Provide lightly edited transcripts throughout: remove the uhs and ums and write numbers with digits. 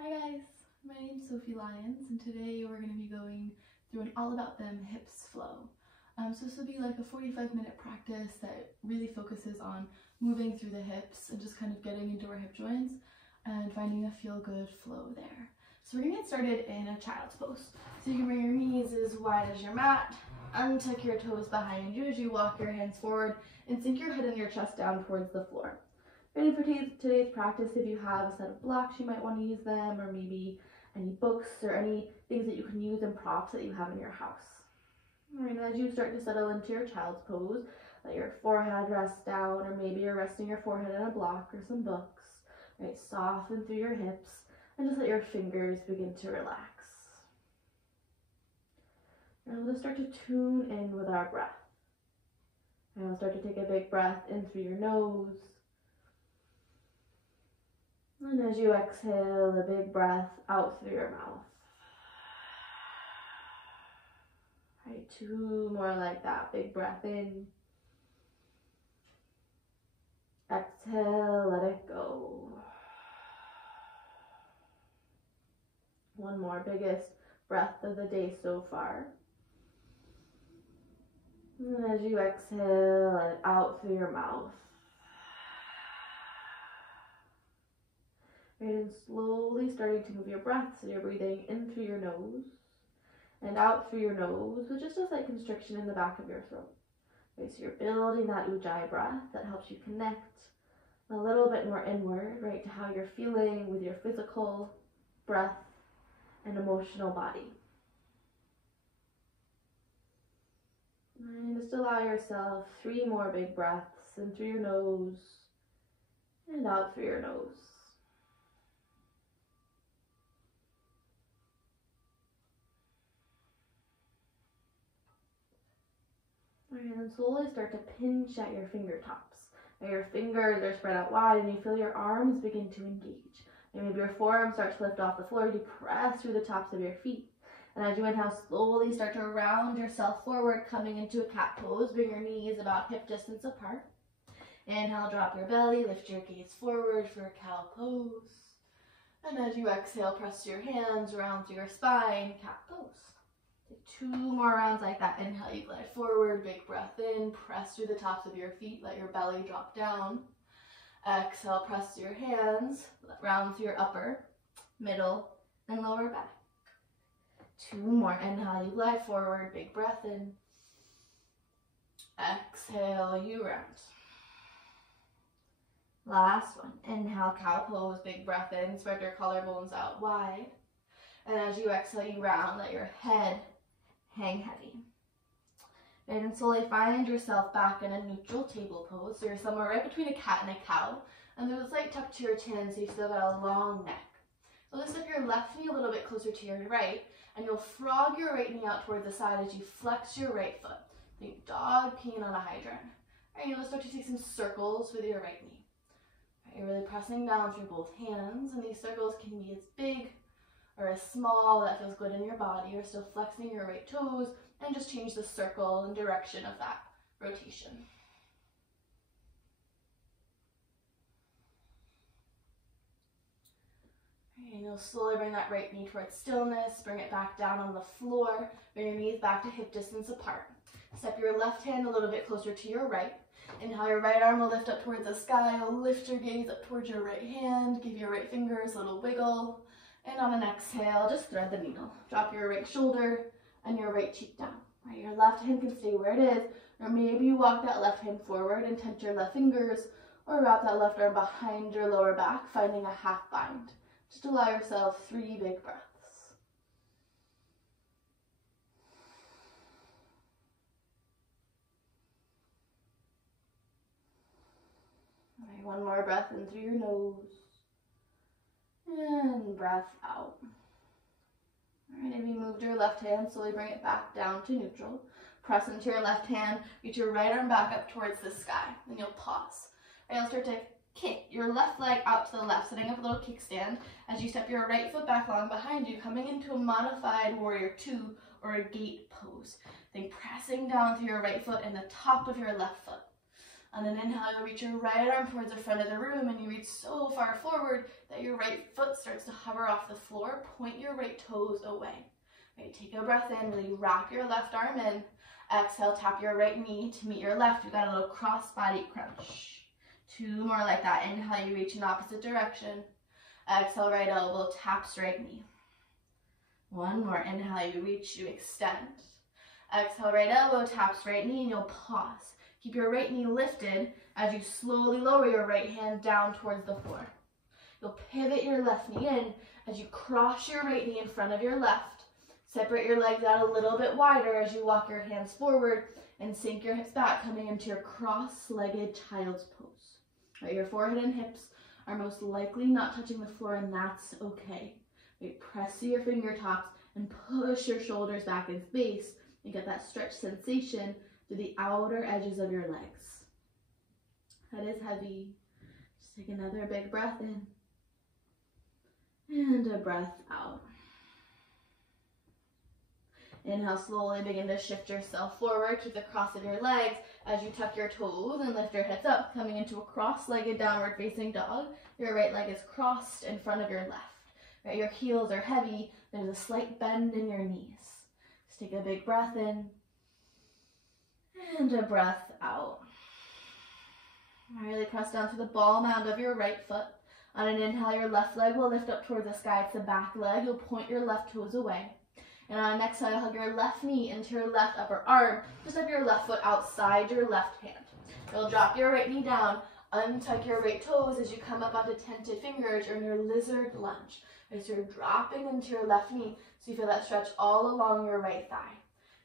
Hi guys, my name's Sophie Lyons and today we're going to be going through an All About Them hips flow. So this will be like a 45-minute practice that really focuses on moving through the hips and just kind of getting into our hip joints and finding a feel-good flow there. So we're going to get started in a child's pose. So you can bring your knees as wide as your mat, untuck your toes behind you as you walk your hands forward and sink your head and your chest down towards the floor. Ready for today's practice, if you have a set of blocks, you might want to use them, or maybe any books or any things that you can use and props that you have in your house. All right, as you start to settle into your child's pose, let your forehead rest down, or maybe you're resting your forehead in a block or some books. Right, soften through your hips, and just let your fingers begin to relax. Now we'll start to tune in with our breath. And we'll start to take a big breath in through your nose. And as you exhale, a big breath out through your mouth. All right, two more like that. Big breath in. Exhale, let it go. One more, biggest breath of the day so far. And as you exhale, let it out through your mouth. Right, and slowly starting to move your breath, so you're breathing in through your nose and out through your nose with just a slight constriction in the back of your throat. Right, so you're building that Ujjayi breath that helps you connect a little bit more inward, right, to how you're feeling with your physical breath and emotional body. And just allow yourself 3 more big breaths in through your nose and out through your nose. And then slowly start to pinch at your fingertops. Now your fingers are spread out wide and you feel your arms begin to engage. And maybe your forearms start to lift off the floor as you press through the tops of your feet. And as you inhale, slowly start to round yourself forward, coming into a cat pose. Bring your knees about hip distance apart. Inhale, drop your belly, lift your gaze forward for a cow pose. And as you exhale, press your hands around through your spine, cat pose. 2 more rounds like that. Inhale, you glide forward, big breath in, press through the tops of your feet, let your belly drop down. Exhale, press your hands, round through your upper, middle, and lower back. 2 more. Inhale, you glide forward, big breath in. Exhale, you round. Last one. Inhale, cow pose, big breath in, spread your collarbones out wide. And as you exhale, you round, let your head hang heavy. And then slowly find yourself back in a neutral table pose. So you're somewhere right between a cat and a cow. And there's a slight tuck to your chin, so you've still got a long neck. So lift up your left knee a little bit closer to your right, and you'll frog your right knee out towards the side as you flex your right foot. Think dog peeing on a hydrant. All right, you'll start to take some circles with your right knee. All right, you're really pressing down through both hands, and these circles can be as big or as small that feels good in your body. You're still flexing your right toes, and just change the circle and direction of that rotation. And you'll slowly bring that right knee towards stillness, bring it back down on the floor, bring your knees back to hip distance apart. Step your left hand a little bit closer to your right. Inhale, your right arm will lift up towards the sky. You'll lift your gaze up towards your right hand, give your right fingers a little wiggle. And on an exhale, just thread the needle. Drop your right shoulder and your right cheek down. Right, your left hand can stay where it is, or maybe you walk that left hand forward and touch your left fingers, or wrap that left arm behind your lower back, finding a half bind. Just allow yourself 3 big breaths. All right, 1 more breath in through your nose. And breath out. All right, if you moved your left hand, slowly bring it back down to neutral. Press into your left hand, get your right arm back up towards the sky. Then you'll pause. Right, you'll start to kick your left leg out to the left, setting up a little kickstand as you step your right foot back long behind you, coming into a modified warrior 2 or a gate pose. Then pressing down through your right foot and the top of your left foot. On an inhale, you'll reach your right arm towards the front of the room and you reach so far forward that your right foot starts to hover off the floor. Point your right toes away. Right, take a breath in, really wrap your left arm in. Exhale, tap your right knee to meet your left. We've got a little cross body crunch. 2 more like that. Inhale, you reach in opposite direction. Exhale, right elbow taps right knee. 1 more. Inhale, you reach, you extend. Exhale, right elbow taps right knee and you'll pause. Keep your right knee lifted as you slowly lower your right hand down towards the floor. You'll pivot your left knee in as you cross your right knee in front of your left. Separate your legs out a little bit wider as you walk your hands forward and sink your hips back, coming into your cross-legged child's pose. Right, your forehead and hips are most likely not touching the floor, and that's okay. Right, press to your fingertips and push your shoulders back in space and get that stretch sensation to the outer edges of your legs. Head is heavy. Just take another big breath in and a breath out. Inhale, slowly begin to shift yourself forward. Keep the cross of your legs as you tuck your toes and lift your hips up, coming into a cross-legged downward facing dog. Your right leg is crossed in front of your left. Right, your heels are heavy. There's a slight bend in your knees. Just take a big breath in and a breath out. Really press down to the ball mound of your right foot. On an inhale, your left leg will lift up towards the sky. It's the back leg. You'll point your left toes away. And on an exhale, hug your left knee into your left upper arm. Just have your left foot outside your left hand. You'll drop your right knee down, untuck your right toes as you come up onto tented fingers or in your lizard lunge. As you're dropping into your left knee, so you feel that stretch all along your right thigh.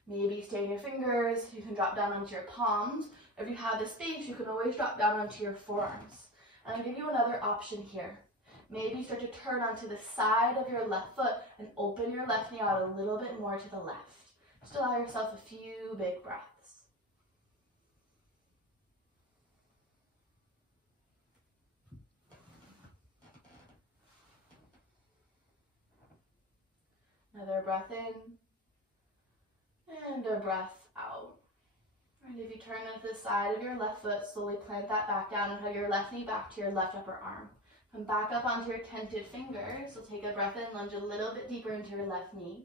Maybe stay in your fingers. You can drop down onto your palms. If you have the space, you can always drop down onto your forearms. And I'll give you another option here. Maybe start to turn onto the side of your left foot and open your left knee out a little bit more to the left. Just allow yourself a few big breaths. Another breath in and a breath out. And if you turn onto the side of your left foot, slowly plant that back down and hug your left knee back to your left upper arm. Come back up onto your tented fingers. So take a breath in, lunge a little bit deeper into your left knee.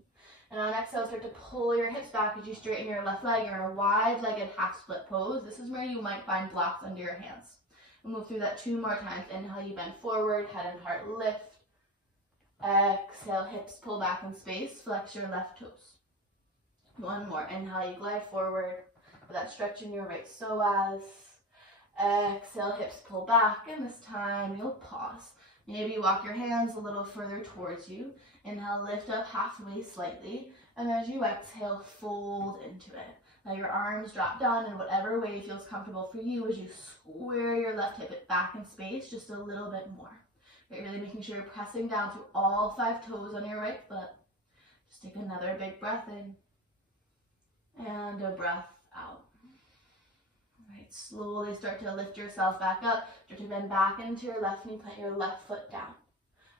And on exhale, start to pull your hips back as you straighten your left leg. You're in a wide-legged half split pose. This is where you might find blocks under your hands. We'll move through that 2 more times. Inhale, you bend forward, head and heart lift. Exhale, hips pull back in space. Flex your left toes. 1 more. Inhale, you glide forward with that stretch in your right psoas. Exhale, hips pull back, and this time you'll pause. Maybe walk your hands a little further towards you. Inhale, lift up halfway slightly, and as you exhale, fold into it. Now your arms drop down in whatever way feels comfortable for you as you square your left hip back in space just a little bit more. Right, really making sure you're pressing down through all 5 toes on your right foot. Just take another big breath in and a breath out. Right, slowly start to lift yourself back up. Start to bend back into your left knee, plant your left foot down.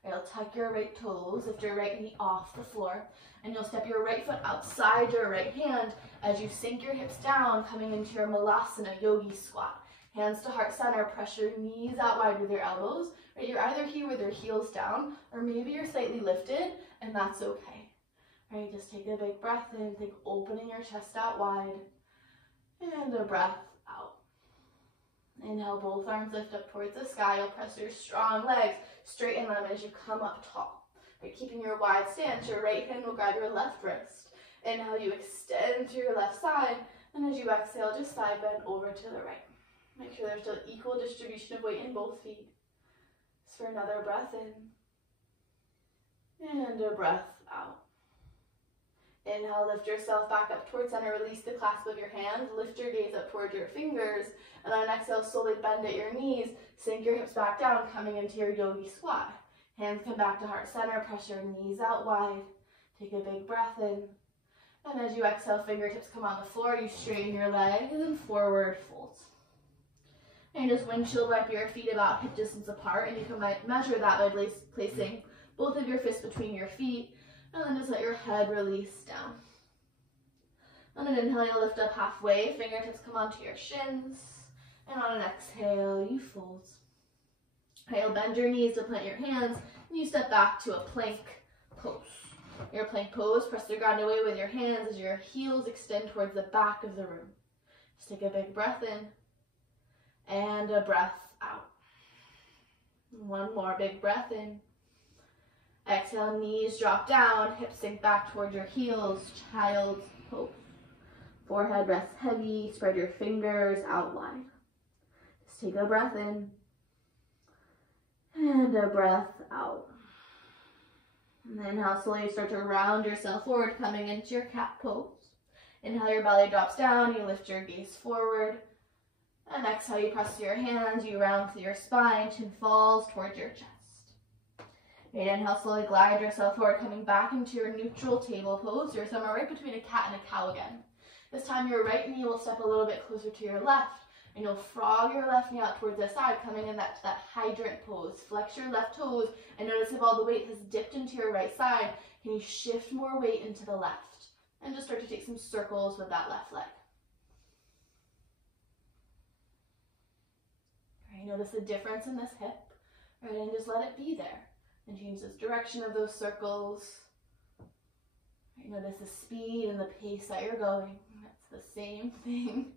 Right, you'll tuck your right toes, lift your right knee off the floor, and you'll step your right foot outside your right hand as you sink your hips down, coming into your Malasana Yogi Squat. Hands to heart center, press your knees out wide with your elbows. Right, you're either here with your heels down, or maybe you're slightly lifted, and that's okay. Right, just take a big breath in, think opening your chest out wide, and a breath out. Inhale, both arms lift up towards the sky. You'll press your strong legs, straighten them as you come up tall. Right, keeping your wide stance, your right hand will grab your left wrist. Inhale, you extend to your left side, and as you exhale, just side bend over to the right. Make sure there's still equal distribution of weight in both feet. Just for another breath in, and a breath out. Inhale, lift yourself back up towards center, release the clasp of your hands, lift your gaze up towards your fingers, and on an exhale, slowly bend at your knees, sink your hips back down, coming into your yogi squat. Hands come back to heart center, press your knees out wide, take a big breath in, and as you exhale, fingertips come on the floor, you straighten your legs and forward folds. And just windshield wipe your feet about hip distance apart, and you can measure that by placing both of your fists between your feet, and then just let your head release down. On an inhale, you'll lift up halfway, fingertips come onto your shins, And on an exhale, you fold. Okay, you'll bend your knees to plant your hands, and you step back to a plank pose. Your plank pose, press the ground away with your hands as your heels extend towards the back of the room. Just take a big breath in, and a breath out. One more big breath in. Exhale, knees drop down, hips sink back towards your heels, child's pose. Forehead rests heavy, spread your fingers out wide. Just take a breath in, and a breath out. And then inhale, slowly start to round yourself forward, coming into your cat pose. Inhale, your belly drops down, you lift your gaze forward. And exhale, you press your hands, you round through your spine, chin falls towards your chest. Great, inhale, slowly glide yourself forward, coming back into your neutral table pose. You're somewhere right between a cat and a cow again. This time your right knee will step a little bit closer to your left, and you'll frog your left knee out towards the side, coming in to that hydrant pose. Flex your left toes, and notice if all the weight has dipped into your right side, can you shift more weight into the left? And just start to take some circles with that left leg. All right, notice the difference in this hip, right, and just let it be there. And change this direction of those circles. Right, notice the speed and the pace that you're going. That's the same thing.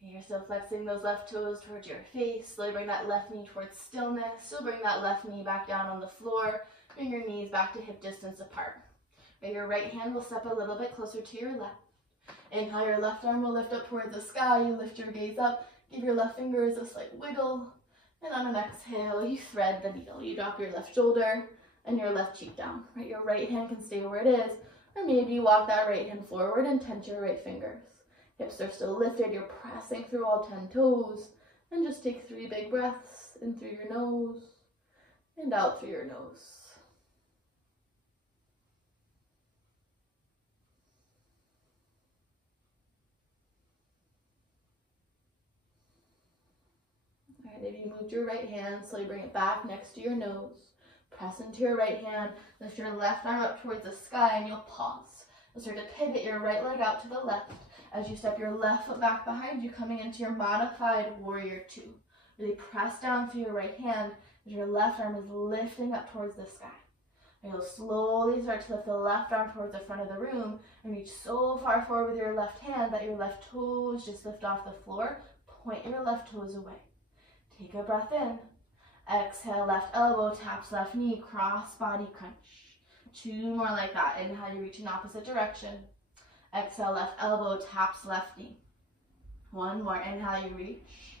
You're still flexing those left toes towards your face. Slowly bring that left knee towards stillness. Still bring that left knee back down on the floor. Bring your knees back to hip distance apart. Your right hand will step a little bit closer to your left. Inhale, your left arm will lift up towards the sky. You lift your gaze up. Give your left fingers a slight wiggle. And on an exhale, you thread the needle. You drop your left shoulder and your left cheek down. Right, your right hand can stay where it is. Or maybe you walk that right hand forward and tense your right fingers. Hips are still lifted. You're pressing through all 10 toes. And just take 3 big breaths in through your nose and out through your nose. All right, if you moved your right hand, slowly bring it back next to your nose. Press into your right hand. Lift your left arm up towards the sky and you'll pause. You'll start to pivot your right leg out to the left as you step your left foot back behind you, coming into your modified warrior 2. Really press down through your right hand as your left arm is lifting up towards the sky. And you'll slowly start to lift the left arm towards the front of the room and reach so far forward with your left hand that your left toes just lift off the floor. Point your left toes away. Take a breath in. Exhale, left elbow taps left knee, cross body crunch. 2 more like that. Inhale, you reach in opposite direction. Exhale, left elbow taps left knee. 1 more. Inhale, you reach.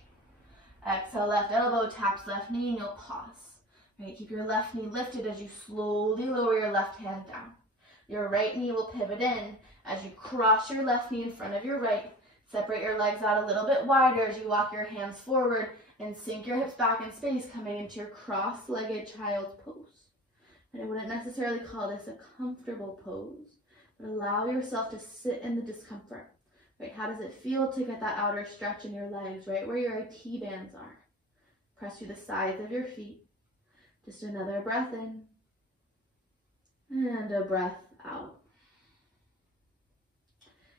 Exhale, left elbow taps left knee, and you'll pause. Right, keep your left knee lifted as you slowly lower your left hand down. Your right knee will pivot in as you cross your left knee in front of your right. Separate your legs out a little bit wider as you walk your hands forward and sink your hips back in space, coming into your cross-legged child's pose. And I wouldn't necessarily call this a comfortable pose, but allow yourself to sit in the discomfort. Right? How does it feel to get that outer stretch in your legs, right where your IT bands are? Press through the sides of your feet. Just another breath in and a breath out.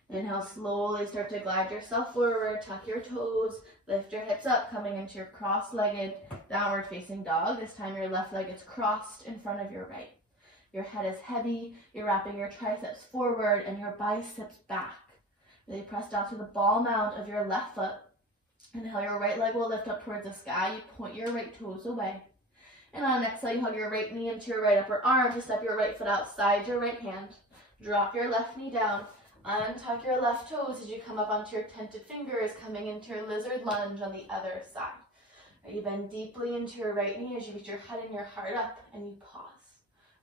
Inhale, slowly start to glide yourself forward, tuck your toes, lift your hips up, coming into your cross-legged downward facing dog. This time your left leg is crossed in front of your right. Your head is heavy, you're wrapping your triceps forward and your biceps back. Really press down to the ball mount of your left foot. Inhale, your right leg will lift up towards the sky. You point your right toes away. And on an exhale, you hug your right knee into your right upper arm to step your right foot outside your right hand. Drop your left knee down. Untuck your left toes as you come up onto your tented fingers, coming into your lizard lunge on the other side. You bend deeply into your right knee as you reach your head and your heart up, and you pause.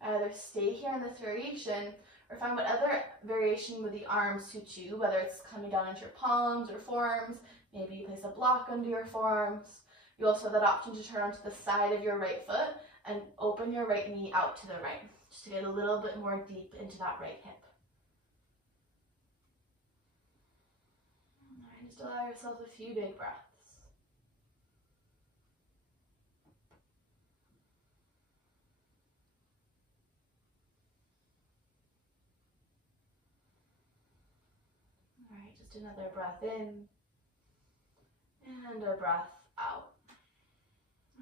Either stay here in this variation or find what other variation with the arms suits you, whether it's coming down into your palms or forearms. Maybe you place a block under your forearms. You also have that option to turn onto the side of your right foot and open your right knee out to the right, just to get a little bit more deep into that right hip. Just allow yourself a few big breaths. All right, just another breath in And a breath out.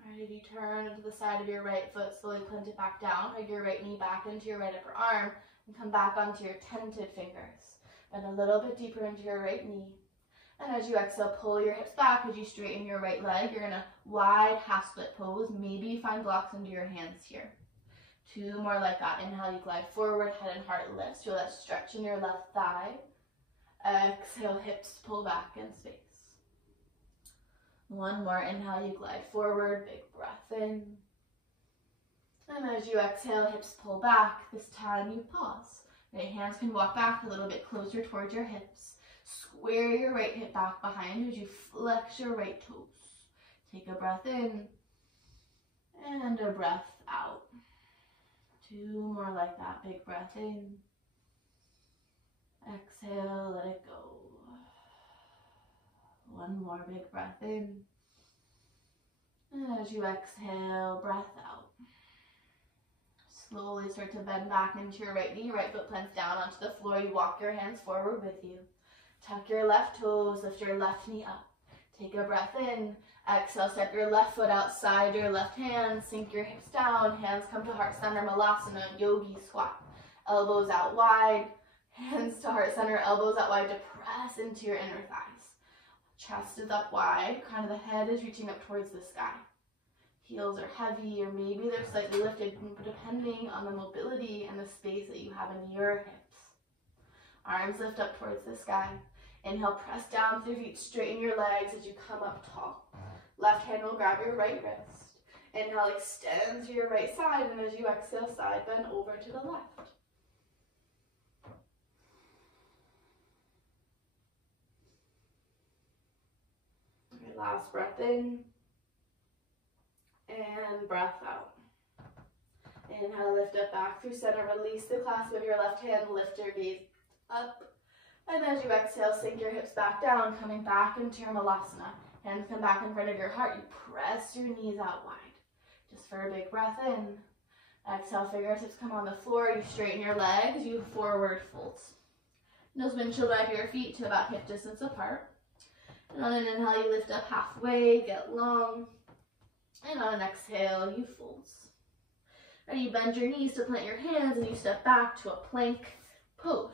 Alright, if you turn to the side of your right foot, slowly plant it back down, hug your right knee back into your right upper arm, and come back onto your tented fingers. Bend a little bit deeper into your right knee. And as you exhale, pull your hips back as you straighten your right leg. You're in a wide half split pose. Maybe find blocks into your hands here. 2 more like that. Inhale, you glide forward, head and heart lifts. Feel that stretch in your left thigh. Exhale, hips pull back in space. 1 more. Inhale, you glide forward, big breath in. And as you exhale, hips pull back. This time you pause. Right, hands can walk back a little bit closer towards your hips. Square your right hip back behind as you flex your right toes. Take a breath in and a breath out. 2 more like that. Big breath in. Exhale, let it go. 1 more big breath in. And as you exhale, breath out. Slowly start to bend back into your right knee. Right foot plants down onto the floor. You walk your hands forward with you. Tuck your left toes, lift your left knee up. Take a breath in. Exhale, step your left foot outside your left hand. Sink your hips down. Hands come to heart center, Malasana, yogi squat. Elbows out wide. Hands to heart center, elbows out wide to press into your inner thighs. Chest is up wide. Crown of the head is reaching up towards the sky. Heels are heavy or maybe they're slightly lifted depending on the mobility and the space that you have in your hips. Arms lift up towards the sky. Inhale, press down through your feet, straighten your legs as you come up tall. Left hand will grab your right wrist. Inhale, extend to your right side, and as you exhale, side bend over to the left. Okay, last breath in, and breath out. Inhale, lift up back through center, release the clasp of your left hand, lift your gaze up. And as you exhale, sink your hips back down, coming back into your Malasana. Hands come back in front of your heart. You press your knees out wide. Just for a big breath in. Exhale, fingertips come on the floor. You straighten your legs. You forward fold. Nose windshield wipe your feet to about hip distance apart. And on an inhale, you lift up halfway, get long. And on an exhale, you fold. Ready, you bend your knees to plant your hands and you step back to a plank pose.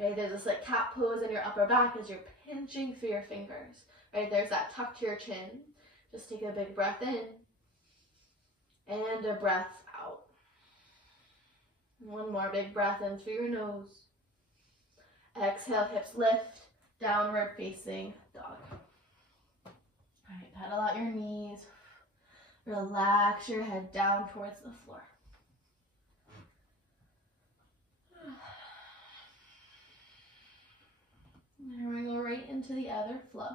Okay, there's this like cat pose in your upper back as you're pinching through your fingers. Right, there's that tuck to your chin. Just take a big breath in and a breath out. 1 more big breath in through your nose. Exhale, hips lift, downward facing dog. All right, pedal out your knees. Relax your head down towards the floor. There we go, right into the other flow.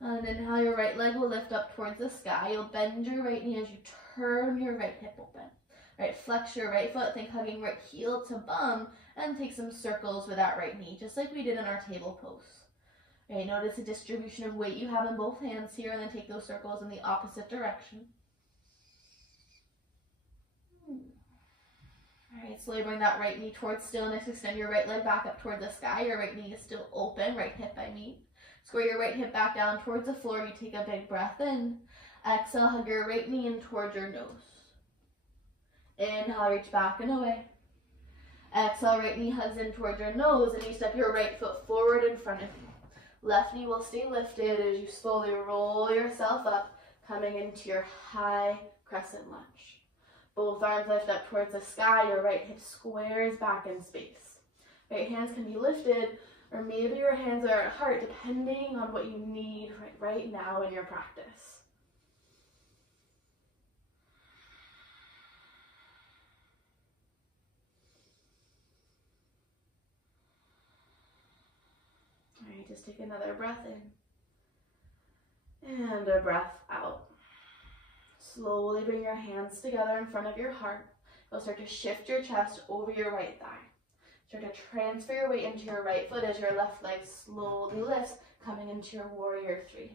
And inhale, your right leg will lift up towards the sky. You'll bend your right knee as you turn your right hip open. Right, flex your right foot, think hugging right heel to bum, and take some circles with that right knee, just like we did in our table pose. Right, notice the distribution of weight you have in both hands here, and then take those circles in the opposite direction. Alright, slowly bring that right knee towards stillness. Extend your right leg back up toward the sky. Your right knee is still open, right hip I mean. Square your right hip back down towards the floor. You take a big breath in. Exhale, hug your right knee in towards your nose. Inhale, reach back and away. Exhale, right knee hugs in towards your nose, and you step your right foot forward in front of you. Left knee will stay lifted as you slowly roll yourself up, coming into your high crescent lunge. Both arms lift up towards the sky. Your right hip squares back in space. Right hands can be lifted, or maybe your hands are at heart, depending on what you need right now in your practice. All right, just take another breath in and a breath out. Slowly bring your hands together in front of your heart. You'll start to shift your chest over your right thigh. Start to transfer your weight into your right foot as your left leg slowly lifts, coming into your warrior 3.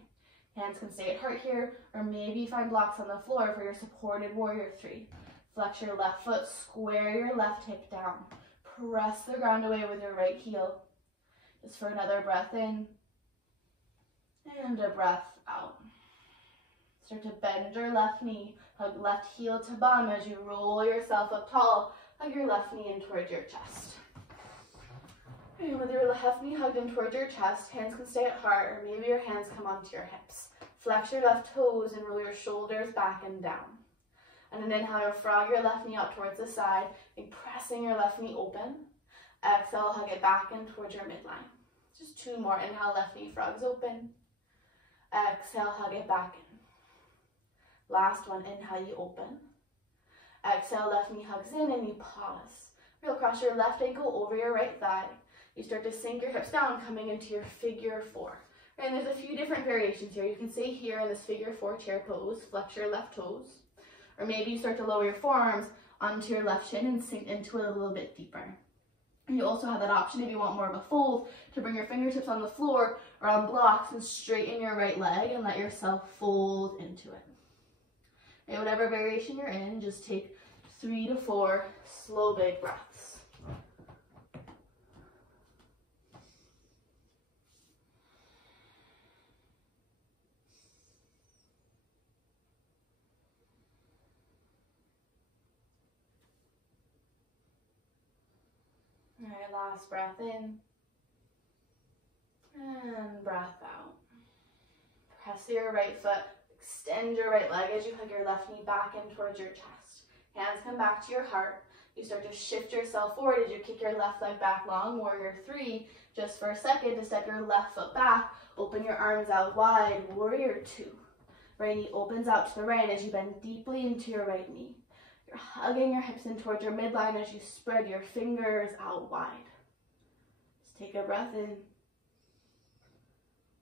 Hands can stay at heart here, or maybe find blocks on the floor for your supported warrior 3. Flex your left foot, square your left hip down. Press the ground away with your right heel. Just for another breath in and a breath out. Start to bend your left knee, hug left heel to bum as you roll yourself up tall. Hug your left knee in towards your chest. And with your left knee hugged in towards your chest, hands can stay at heart, or maybe your hands come onto your hips. Flex your left toes and roll your shoulders back and down. And then inhale, frog your left knee out towards the side, and pressing your left knee open. Exhale, hug it back in towards your midline. Just 2 more. Inhale, left knee frogs open. Exhale, hug it back in. Last one, inhale, you open. Exhale, left knee hugs in and you pause. Roll across your left ankle over your right thigh. You start to sink your hips down, coming into your figure 4. And there's a few different variations here. You can stay here in this figure 4 chair pose, flex your left toes. Or maybe you start to lower your forearms onto your left shin and sink into it a little bit deeper. You also have that option if you want more of a fold to bring your fingertips on the floor or on blocks and straighten your right leg and let yourself fold into it. And whatever variation you're in, just take 3 to 4 slow, big breaths. All right, last breath in and breath out. Press your right foot, extend your right leg as you hug your left knee back in towards your chest. Hands come back to your heart. You start to shift yourself forward as you kick your left leg back long, warrior 3. Just for a second to step your left foot back, open your arms out wide, warrior 2. Right knee opens out to the right as you bend deeply into your right knee. You're hugging your hips in towards your midline as you spread your fingers out wide. Just take a breath in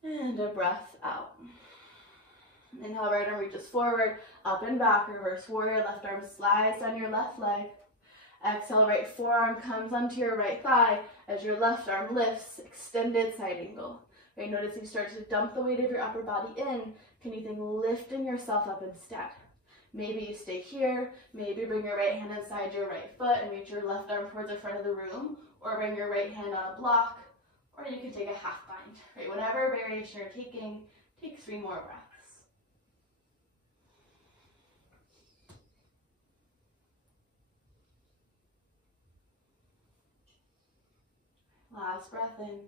and a breath out. Inhale, right arm reaches forward, up and back, reverse warrior, left arm slides down your left leg. Exhale, right forearm comes onto your right thigh as your left arm lifts, extended side angle. Right, notice you start to dump the weight of your upper body in. Can you think lifting yourself up instead? Maybe you stay here, maybe bring your right hand inside your right foot and reach your left arm towards the front of the room, or bring your right hand on a block, or you can take a half bind. Right, whatever variation you're taking, take 3 more breaths. Last breath in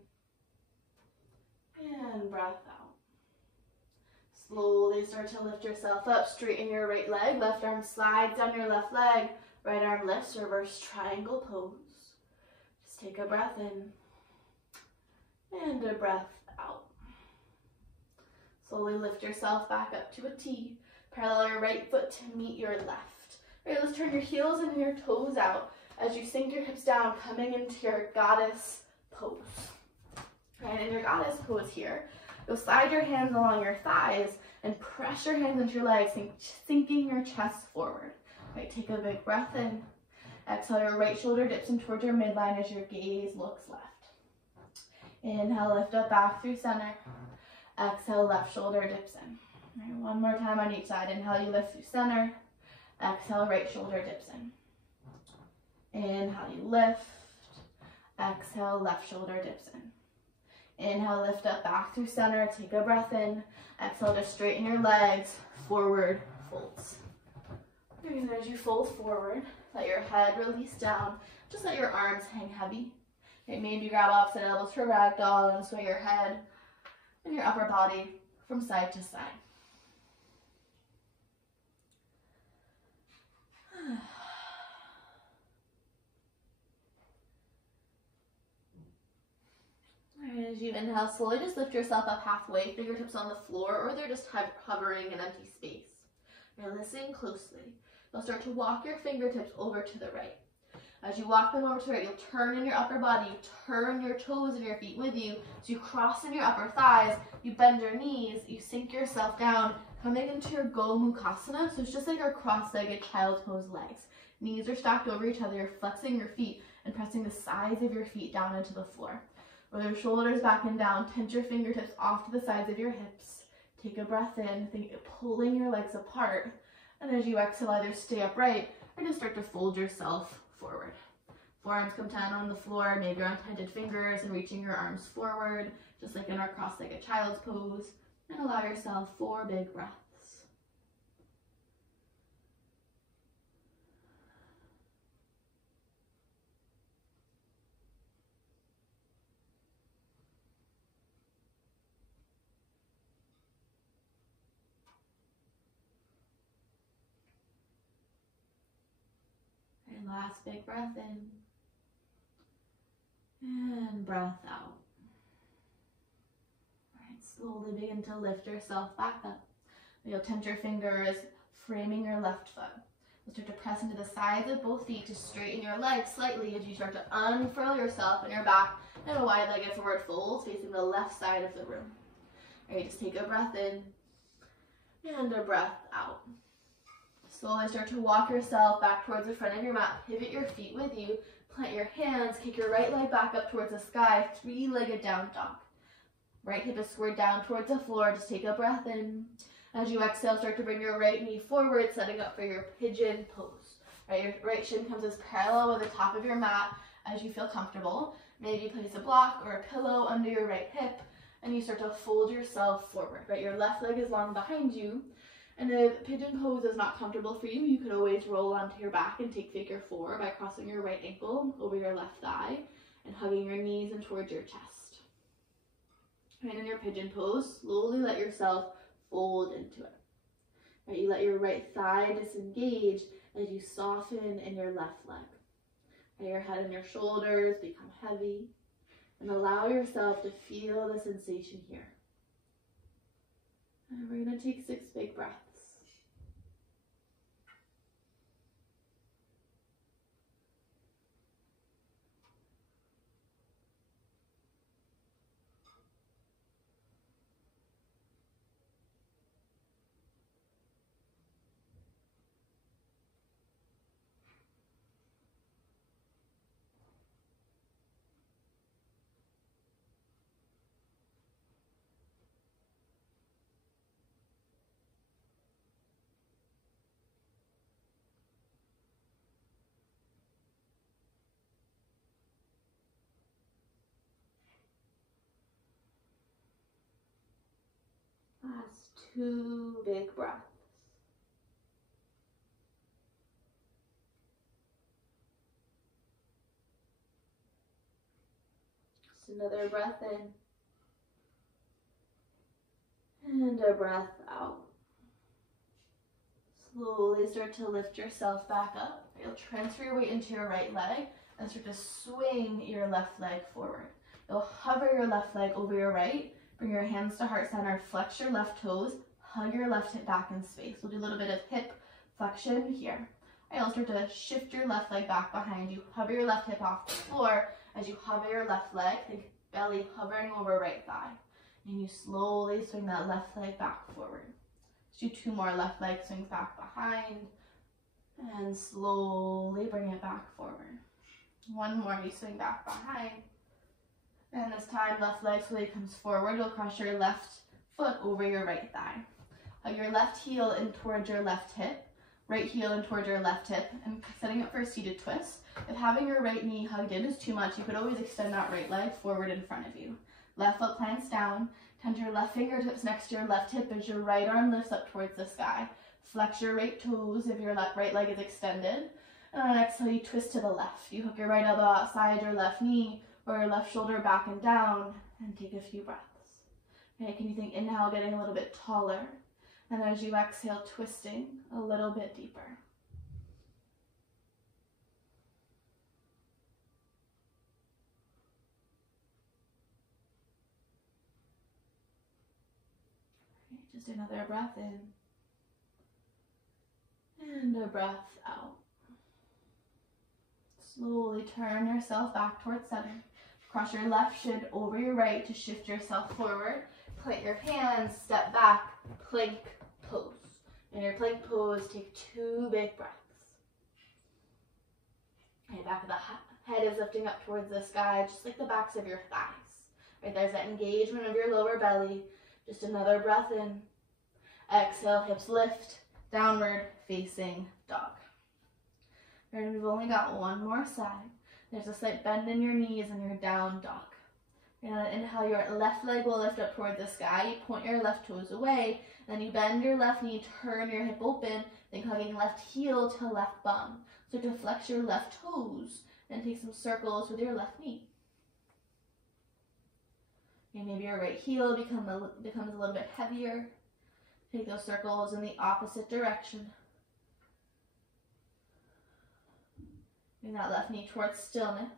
and breath out. Slowly start to lift yourself up, straighten your right leg, left arm slides down your left leg, right arm lifts, reverse triangle pose. Just take a breath in and a breath out. Slowly lift yourself back up to a T. Parallel your right foot to meet your left. Right, let's turn your heels and your toes out as you sink your hips down, coming into your goddess pose. Right, in your goddess pose here, you'll slide your hands along your thighs and press your hands into your legs, sinking your chest forward. Right, take a big breath in. Exhale, your right shoulder dips in towards your midline as your gaze looks left. Inhale, lift up back through center. Exhale, left shoulder dips in. Right, one more time on each side. Inhale, you lift through center. Exhale, right shoulder dips in. Inhale, you lift. Exhale, left shoulder dips in. Inhale, lift up back through center. Take a breath in. Exhale, just straighten your legs. Forward folds. And as you fold forward, let your head release down. Just let your arms hang heavy. Okay, maybe grab opposite elbows for ragdoll and sway your head and your upper body from side to side. Alright, as you inhale, slowly just lift yourself up halfway, fingertips on the floor, or they're just hovering in empty space. Now listen closely. You'll start to walk your fingertips over to the right. As you walk them over to the right, you'll turn in your upper body, you turn your toes and your feet with you, so you cross in your upper thighs, you bend your knees, you sink yourself down, coming into your Gomukhasana, so it's just like our cross-legged child's pose legs. Knees are stacked over each other, you're flexing your feet and pressing the sides of your feet down into the floor. Roll your shoulders back and down, tense your fingertips off to the sides of your hips. Take a breath in, think pulling your legs apart. And as you exhale, either stay upright or just start to fold yourself forward. Forearms come down on the floor, maybe your untied fingers and reaching your arms forward, just like in our cross-legged child's pose. And allow yourself 4 big breaths. And last big breath in. And breath out. Alright, slowly begin to lift yourself back up. You'll tense your fingers, framing your left foot. You'll start to press into the sides of both feet to straighten your legs slightly as you start to unfurl yourself in your back in a wide-legged forward fold facing the left side of the room. Alright, just take a breath in and a breath out. Slowly start to walk yourself back towards the front of your mat. Pivot your feet with you. Plant your hands. Kick your right leg back up towards the sky. 3-legged down dog. Right hip is squared down towards the floor. Just take a breath in. As you exhale, start to bring your right knee forward, setting up for your pigeon pose. Right, your right shin comes as parallel with the top of your mat as you feel comfortable. Maybe place a block or a pillow under your right hip, and you start to fold yourself forward. Right, your left leg is long behind you. And if pigeon pose is not comfortable for you, you can always roll onto your back and take figure 4 by crossing your right ankle over your left thigh and hugging your knees in towards your chest. And in your pigeon pose, slowly let yourself fold into it. Right, you let your right thigh disengage as you soften in your left leg. Right, your head and your shoulders become heavy, and allow yourself to feel the sensation here. And we're going to take 6 big breaths. Last 2 big breaths. Just another breath in and a breath out. Slowly start to lift yourself back up. You'll transfer your weight into your right leg and start to swing your left leg forward. You'll hover your left leg over your right. Bring your hands to heart center, flex your left toes, hug your left hip back in space. We'll do a little bit of hip flexion here. You'll start to shift your left leg back behind you. Hover your left hip off the floor. As you hover your left leg, think belly hovering over right thigh. And you slowly swing that left leg back forward. Let's do 2 more left leg swings back behind. And slowly bring it back forward. 1 more, you swing back behind. And this time, left leg slowly comes forward. You'll cross your left foot over your right thigh. Hug your left heel in towards your left hip, right heel in towards your left hip, and setting up for a seated twist. If having your right knee hugged in is too much, you could always extend that right leg forward in front of you. Left foot plants down. Tend your left fingertips next to your left hip as your right arm lifts up towards the sky. Flex your right toes if your right leg is extended. And on exhale, you twist to the left. You hook your right elbow outside your left knee, or your left shoulder back and down, and take a few breaths. Okay, can you think inhale, getting a little bit taller, and as you exhale, twisting a little bit deeper. Okay, just another breath in, and a breath out. Slowly turn yourself back towards center. Cross your left shin over your right to shift yourself forward. Plant your hands, step back, plank pose. In your plank pose, take 2 big breaths. And back of the head is lifting up towards the sky, just like the backs of your thighs. Right, there's that engagement of your lower belly. Just another breath in. Exhale, hips lift, downward facing dog. And we've only got 1 more side. There's a slight bend in your knees and your down dog. And inhale, your left leg will lift up towards the sky. You point your left toes away. Then you bend your left knee, turn your hip open, then hugging left heel to left bum. So to flex your left toes and take some circles with your left knee. And maybe your right heel becomes a little bit heavier. Take those circles in the opposite direction. Bring that left knee towards stillness.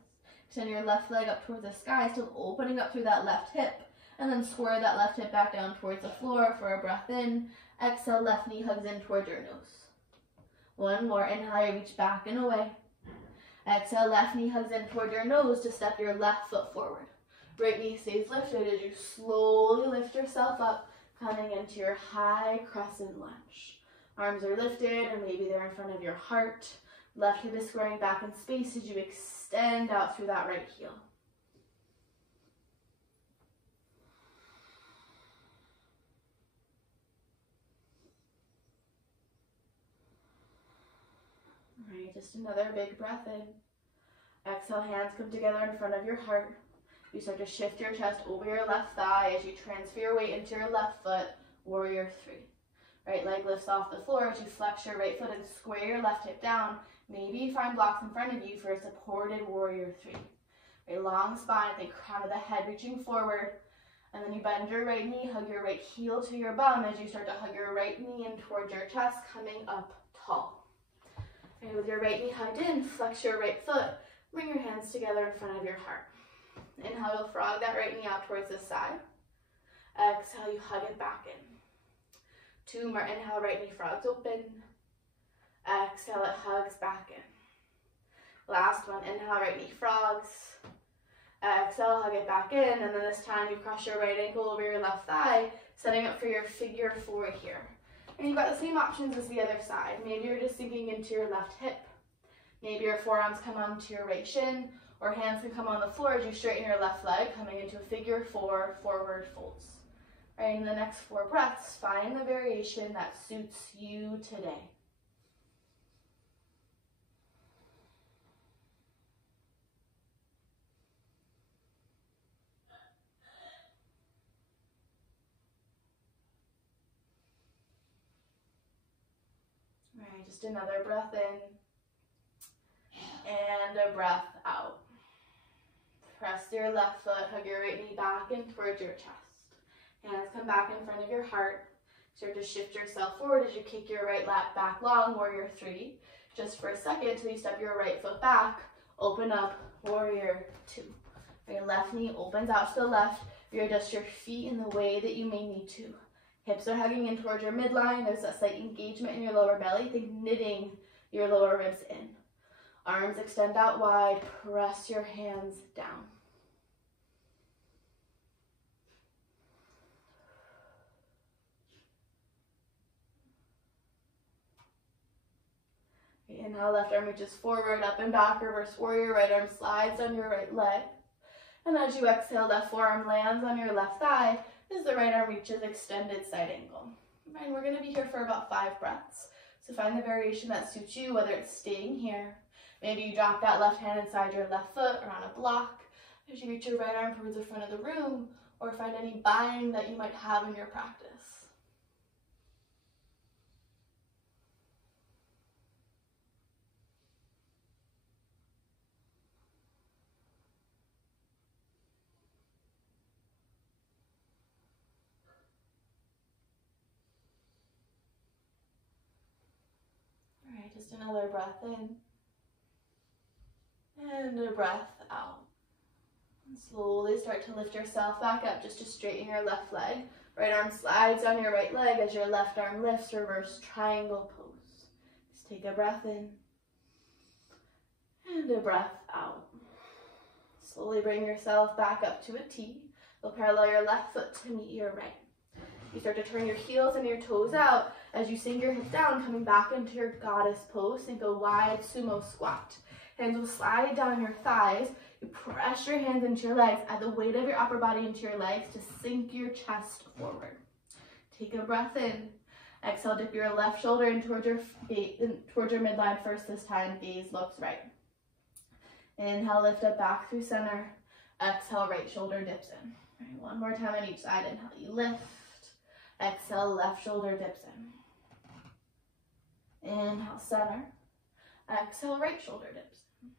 Extend your left leg up towards the sky, still opening up through that left hip. And then square that left hip back down towards the floor for a breath in. Exhale, left knee hugs in towards your nose. One more. Inhale, reach back and away. Exhale, left knee hugs in toward your nose to step your left foot forward. Right knee stays lifted as you slowly lift yourself up, coming into your high crescent lunge. Arms are lifted, or maybe they're in front of your heart. Left hip is squaring back in space as you extend out through that right heel. All right, just another big breath in. Exhale, hands come together in front of your heart. You start to shift your chest over your left thigh as you transfer your weight into your left foot, warrior three. Right leg lifts off the floor as you flex your right foot and square your left hip down. Maybe you find blocks in front of you for a supported warrior three. Right, long spine, think crown of the head reaching forward. And then you bend your right knee, hug your right heel to your bum as you start to hug your right knee in towards your chest, coming up tall. And with your right knee hugged in, flex your right foot. Bring your hands together in front of your heart. Inhale, you'll frog that right knee out towards the side. Exhale, you hug it back in. Two more. Inhale, right knee frogs open. Exhale, it hugs back in. Last one. Inhale, right knee frogs. Exhale, hug it back in. And then this time you cross your right ankle over your left thigh, setting up for your figure four here. And you've got the same options as the other side. Maybe you're just sinking into your left hip. Maybe your forearms come onto your right shin, or hands can come on the floor as you straighten your left leg, coming into a figure four, forward folds. Right, in the next 4 breaths, find the variation that suits you today. All right, just another breath in and a breath out. Press your left foot, hug your right knee back in towards your chest. Hands come back in front of your heart. Start to shift yourself forward as you kick your right lat back long, warrior three. Just for a second until you step your right foot back. Open up, warrior two. Your left knee opens out to the left. You adjust your feet in the way that you may need to. Hips are hugging in towards your midline. There's a slight engagement in your lower belly. Think knitting your lower ribs in. Arms extend out wide. Press your hands down. Inhale, left arm reaches forward, up and back, reverse warrior. Right arm slides on your right leg. And as you exhale, left forearm lands on your left thigh as the right arm reaches extended side angle. And we're going to be here for about 5 breaths. So find the variation that suits you, whether it's staying here. Maybe you drop that left hand inside your left foot or on a block as you reach your right arm towards the front of the room, or find any bind that you might have in your practice. All right, just another breath in and a breath out. And slowly start to lift yourself back up just to straighten your left leg. Right arm slides on your right leg as your left arm lifts, reverse triangle pose. Just take a breath in and a breath out. Slowly bring yourself back up to a T. You'll parallel your left foot to meet your right. You start to turn your heels and your toes out as you sink your hips down, coming back into your goddess pose. Think a wide sumo squat. Hands will slide down your thighs. You press your hands into your legs. Add the weight of your upper body into your legs to sink your chest forward. Take a breath in. Exhale, dip your left shoulder in towards your midline first this time. Gaze looks right. Inhale, lift up back through center. Exhale, right shoulder dips in. All right, one more time on each side. Inhale, you lift. Exhale, left shoulder dips in. Inhale, center. Exhale, right shoulder dips in.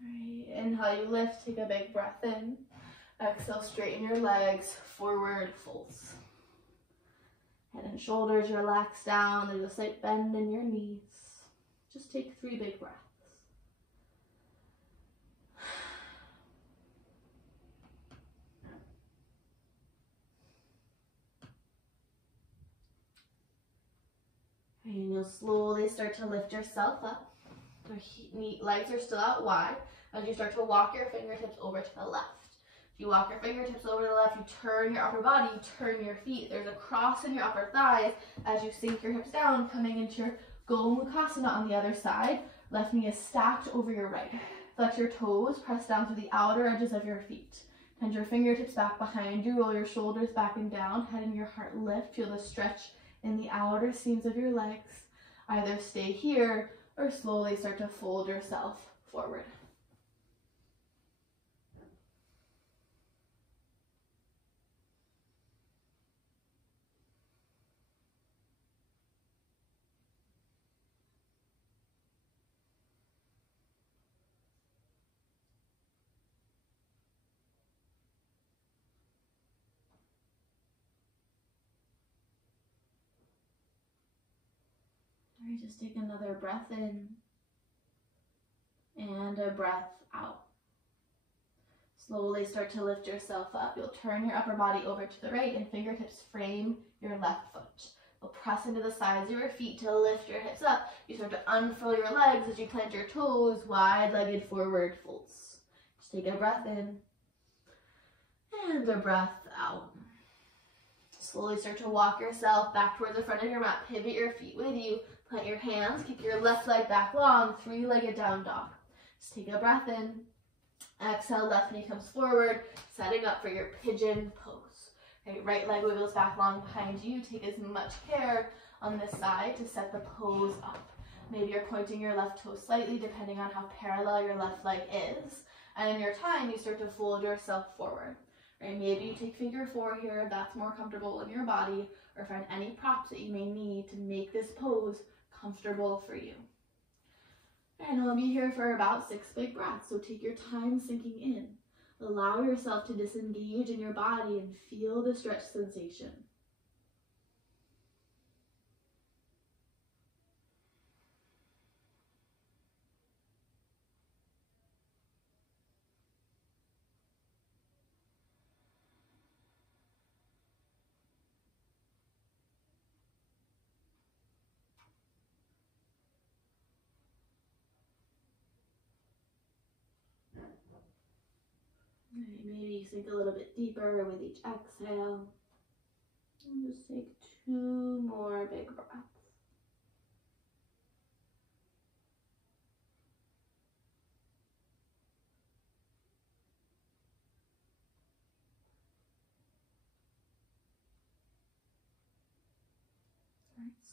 All right, inhale, you lift. Take a big breath in. Exhale, straighten your legs, forward folds. Head and shoulders relax down. There's a slight bend in your knees. Just take 3 big breaths. And you'll slowly start to lift yourself up. Your legs are still out wide. As you start to walk your fingertips over to the left. You walk your fingertips over to the left, you turn your upper body, you turn your feet. There's a cross in your upper thighs as you sink your hips down, coming into your Gomukhasana on the other side. Left knee is stacked over your right. Flex your toes, press down through the outer edges of your feet. Bend your fingertips back behind you, roll your shoulders back and down, head and your heart lift. Feel the stretch in the outer seams of your legs. Either stay here or slowly start to fold yourself forward. All right, just take another breath in and a breath out. Slowly start to lift yourself up. You'll turn your upper body over to the right and fingertips frame your left foot. You'll press into the sides of your feet to lift your hips up. You start to unfurl your legs as you plant your toes, wide-legged forward folds. Just take a breath in and a breath out. Slowly start to walk yourself back towards the front of your mat. Pivot your feet with you. Plant your hands, kick your left leg back long, 3-legged down dog. Just take a breath in. Exhale, left knee comes forward, setting up for your pigeon pose. Right leg wiggles back long behind you. Take as much care on this side to set the pose up. Maybe you're pointing your left toe slightly depending on how parallel your left leg is. And in your time, you start to fold yourself forward. Right? Maybe you take figure 4 here if that's more comfortable in your body, or find any props that you may need to make this pose comfortable for you. And we'll be here for about 6 big breaths, so take your time sinking in. Allow yourself to disengage in your body and feel the stretch sensation. Maybe sink a little bit deeper with each exhale. And just take 2 more big breaths.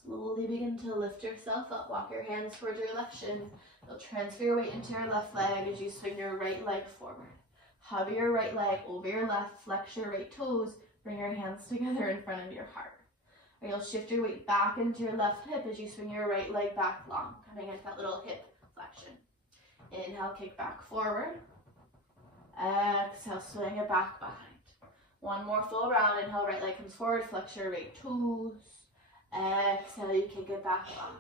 Slowly begin to lift yourself up. Walk your hands towards your left shin. You'll transfer your weight into your left leg as you swing your right leg forward. Hover your right leg over your left, flex your right toes, bring your hands together in front of your heart. Or you'll shift your weight back into your left hip as you swing your right leg back long, coming into that little hip flexion. Inhale, kick back forward. Exhale, swing it back behind. One more full round. Inhale, right leg comes forward, flex your right toes. Exhale, you kick it back long.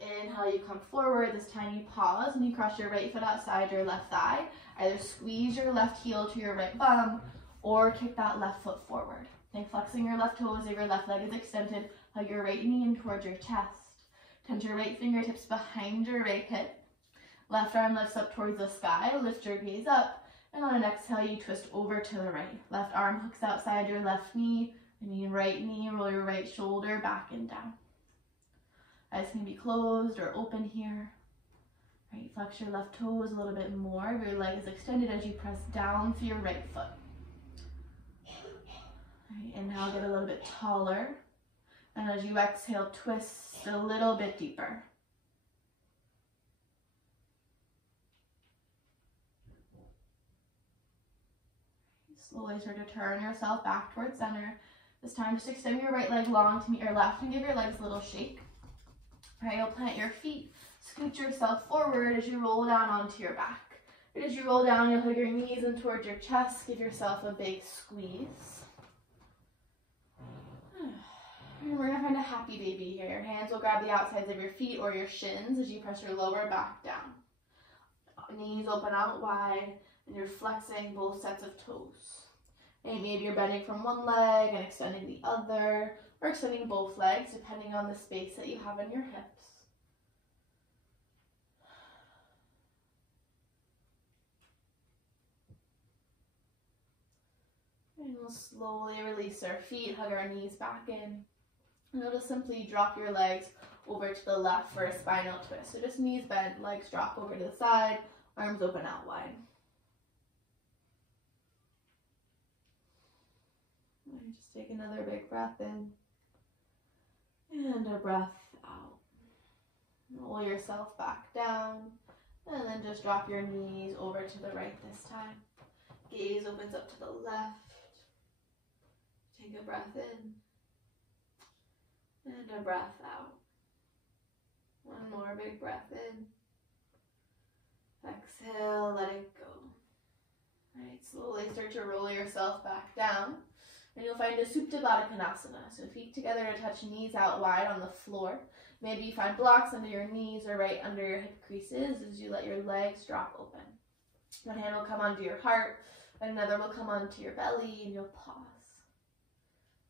Inhale, you come forward, this tiny pause, and you cross your right foot outside your left thigh. Either squeeze your left heel to your right bum, or kick that left foot forward. Think flexing your left toes if your left leg is extended, hug your right knee in towards your chest. Tend your right fingertips behind your right hip. Left arm lifts up towards the sky, lift your gaze up, and on an exhale, you twist over to the right. Left arm hooks outside your left knee, and your right knee, roll your right shoulder back and down. Eyes can be closed or open here. Right, flex your left toes a little bit more. Your leg is extended as you press down through your right foot. Right, inhale, get a little bit taller. And as you exhale, twist a little bit deeper. Slowly start to turn yourself back towards center. This time, just extend your right leg long to meet your left and give your legs a little shake. All right, you'll plant your feet, scoot yourself forward as you roll down onto your back. Right, as you roll down, you'll hug your knees in towards your chest. Give yourself a big squeeze. And we're gonna find a happy baby here. Your hands will grab the outsides of your feet or your shins as you press your lower back down. Knees open out wide, and you're flexing both sets of toes. And maybe you're bending from one leg and extending the other, or extending both legs depending on the space that you have in your hips. And we'll slowly release our feet, hug our knees back in. And you'll just simply drop your legs over to the left for a spinal twist. So just knees bent, legs drop over to the side, arms open out wide. And just take another big breath in and a breath out. Roll yourself back down and then just drop your knees over to the right this time. Gaze opens up to the left. Take a breath in and a breath out. One more big breath in. Exhale, let it go. All right, slowly start to roll yourself back down. And you'll find a Supta Baddha Konasana. So feet together to touch knees out wide on the floor. Maybe you find blocks under your knees or right under your hip creases as you let your legs drop open. One hand will come onto your heart, another will come onto your belly, and you'll pause.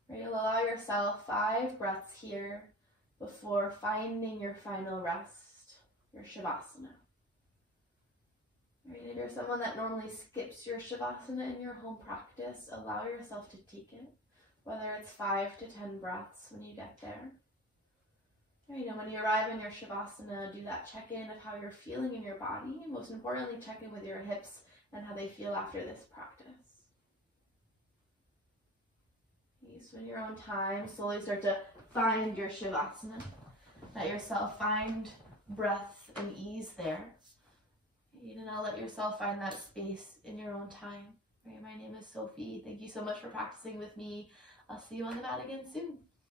Right, you'll allow yourself 5 breaths here before finding your final rest, your Shavasana. Right, if you're someone that normally skips your Shavasana in your home practice, allow yourself to take it, whether it's 5 to 10 breaths when you get there. Right, and when you arrive in your Shavasana, do that check-in of how you're feeling in your body, and most importantly, check in with your hips and how they feel after this practice. Okay, so in your own time, slowly start to find your Shavasana. Let yourself find breath and ease there. And now let yourself find that space in your own time. Right, my name is Sophie. Thank you so much for practicing with me. I'll see you on the mat again soon.